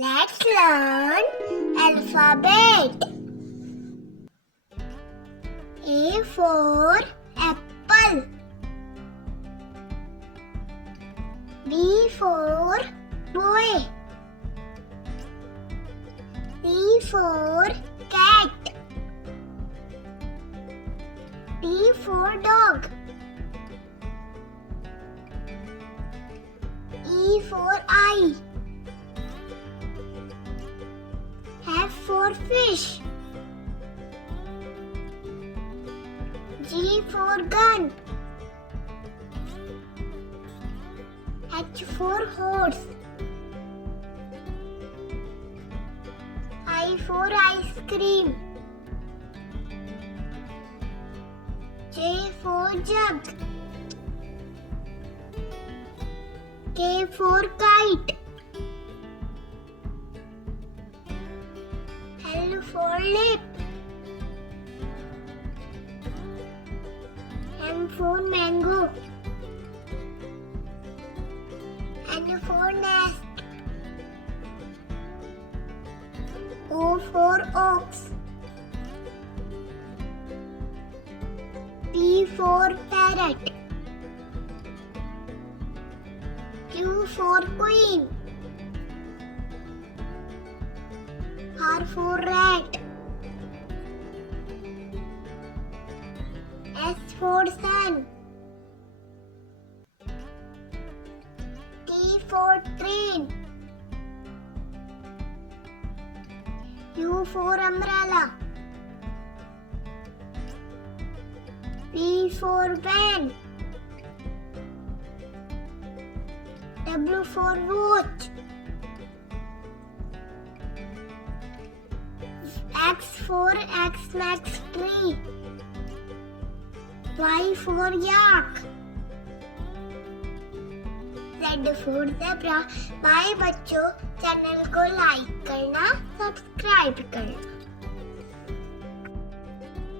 Let's learn alphabet. A for apple. B for boy. C for cat. D for dog. E for eye. F for fish. G for gun. H for horse. I for ice cream. J for jug. K for kite. L for lip. M for mango. N for nest. O for ox. P for parrot. Q for queen. R for rat. S for sun. T for train. U for umbrella. V for van. W for watch. X for X-Max tree. Y for yak. Z for zebra. Bye बच्चों, channel को like करना, subscribe करना।